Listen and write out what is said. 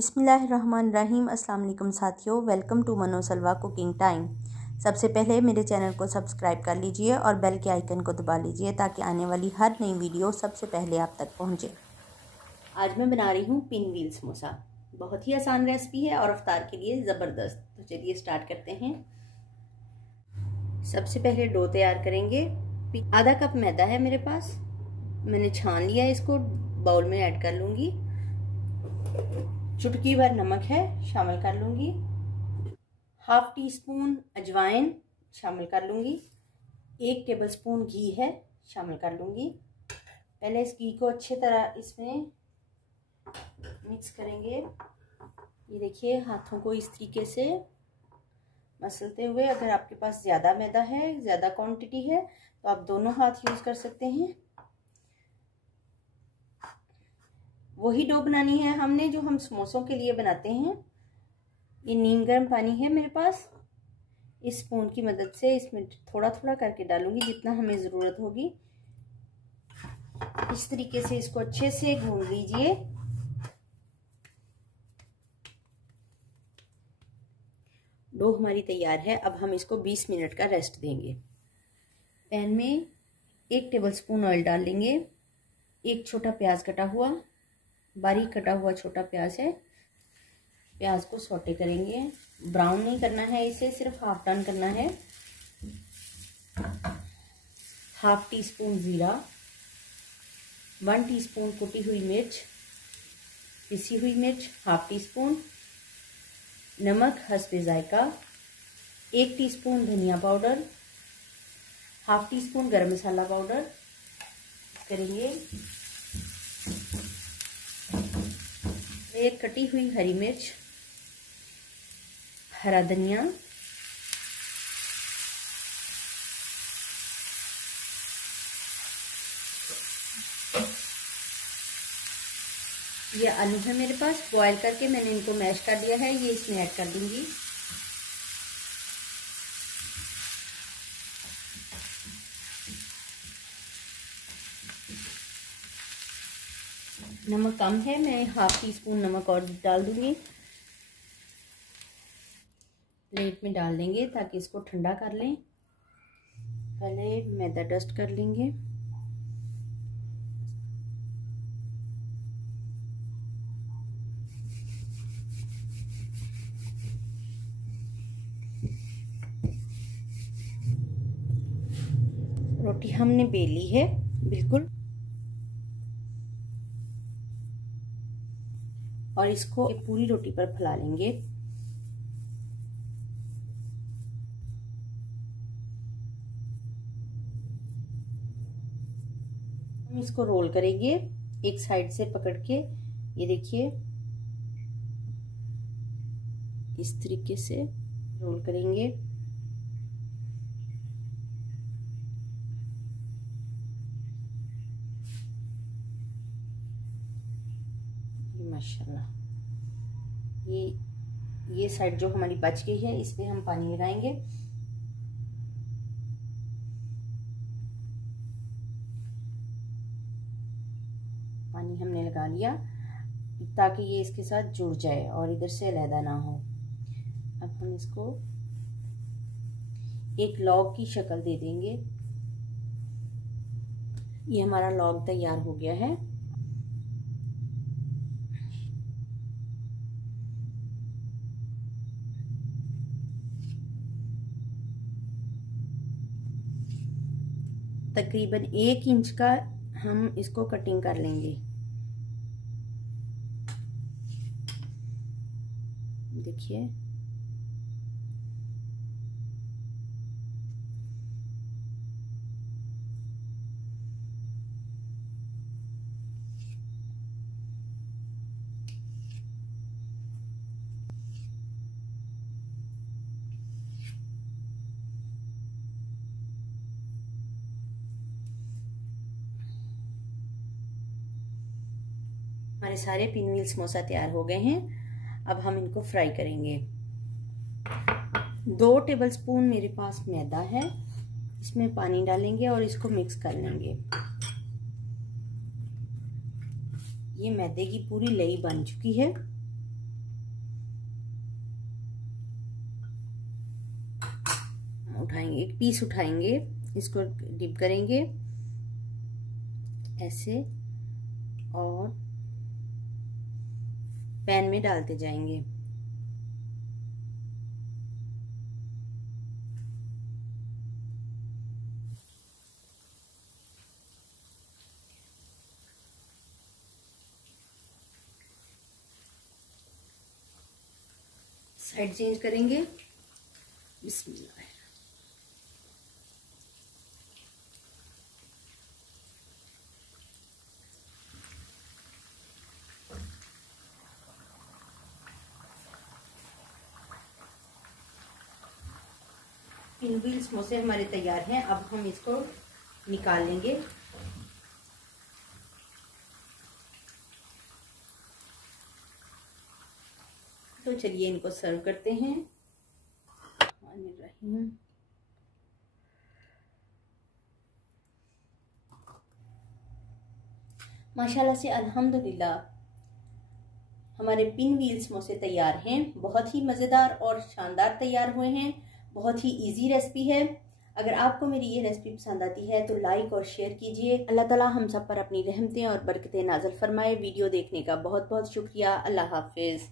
बिस्मिल्लाहिर्रहमानिर्रहीम। अस्सलाम वालेकुम साथियों, वेलकम टू मनोसलवा कुकिंग टाइम। सबसे पहले मेरे चैनल को सब्सक्राइब कर लीजिए और बेल के आइकन को दबा लीजिए ताकि आने वाली हर नई वीडियो सबसे पहले आप तक पहुंचे। आज मैं बना रही हूँ पिन व्हील समोसा। बहुत ही आसान रेसिपी है और इफ्तार के लिए ज़बरदस्त। तो चलिए स्टार्ट करते हैं। सबसे पहले डो तैयार करेंगे। आधा कप मैदा है मेरे पास, मैंने छान लिया है। इसको बाउल में ऐड कर लूँगी। चुटकी भर नमक है, शामिल कर लूँगी। हाफ टी स्पून अजवाइन शामिल कर लूँगी। 1 टेबलस्पून घी है, शामिल कर लूँगी। पहले इस घी को अच्छी तरह इसमें मिक्स करेंगे। ये देखिए, हाथों को इस तरीके से मसलते हुए। अगर आपके पास ज़्यादा मैदा है, ज़्यादा क्वांटिटी है, तो आप दोनों हाथ यूज़ कर सकते हैं। वही डो बनानी है हमने जो हम समोसों के लिए बनाते हैं। ये नीम गर्म पानी है मेरे पास। इस स्पून की मदद से इसमें थोड़ा थोड़ा करके डालूंगी, जितना हमें ज़रूरत होगी। इस तरीके से इसको अच्छे से गूंद लीजिए। डो हमारी तैयार है। अब हम इसको 20 मिनट का रेस्ट देंगे। पैन में 1 टेबलस्पून ऑयल डाल लेंगे। एक छोटा प्याज कटा हुआ, बारीक कटा हुआ छोटा प्याज है। प्याज को सौटे करेंगे। ब्राउन नहीं करना है इसे, सिर्फ हाफ टर्न करना है। हाफ टी स्पून जीरा, 1 टीस्पून कुटी हुई मिर्च, पिसी हुई मिर्च हाफ टी स्पून, नमक हस्बे जायका, 1 टीस्पून धनिया पाउडर, हाफ टी स्पून गरम मसाला पाउडर करेंगे। एक कटी हुई हरी मिर्च, हरा धनिया, ये आलू है मेरे पास, बॉयल करके मैंने इनको मैश कर दिया है। ये इसमें ऐड कर दूंगी। नमक कम है, मैं हाफ टी स्पून नमक और डाल दूंगी। प्लेट में डाल देंगे ताकि इसको ठंडा कर लें। पहले मैदा डस्ट कर लेंगे। रोटी हमने बेली है बिल्कुल, और इसको पूरी रोटी पर फैला लेंगे। हम इसको रोल करेंगे एक साइड से पकड़ के। ये देखिए, इस तरीके से रोल करेंगे। माशाल्लाह, ये साइड जो हमारी बच गई है, इस पे हम पानी लगाएंगे। पानी हमने लगा लिया ताकि ये इसके साथ जुड़ जाए और इधर से अलहदा ना हो। अब हम इसको एक लॉग की शक्ल दे देंगे। ये हमारा लॉग तैयार हो गया है। तकरीबन 1 इंच का हम इसको कटिंग कर लेंगे। देखिए, हमारे सारे पिन व्हील समोसा तैयार हो गए हैं। अब हम इनको फ्राई करेंगे। 2 टेबलस्पून मेरे पास मैदा है, इसमें पानी डालेंगे और इसको मिक्स कर लेंगे। ये मैदे की पूरी लई बन चुकी है। उठाएंगे, एक पीस उठाएंगे, इसको डिप करेंगे ऐसे और पैन में डालते जाएंगे। साइड चेंज करेंगे। बिस्मिल्लाह। पिनव्हील समोसे हमारे तैयार हैं। अब हम इसको निकाल लेंगे। तो चलिए इनको सर्व करते हैं। माशाल्लाह से अल्हम्दुलिल्लाह हमारे पिनव्हील समोसे तैयार हैं। बहुत ही मज़ेदार और शानदार तैयार हुए हैं। बहुत ही इजी रेसिपी है। अगर आपको मेरी ये रेसिपी पसंद आती है तो लाइक और शेयर कीजिए। अल्लाह ताला हम सब पर अपनी रहमतें और बरकतें नाज़िल फरमाए। वीडियो देखने का बहुत बहुत शुक्रिया। अल्लाह हाफिज़।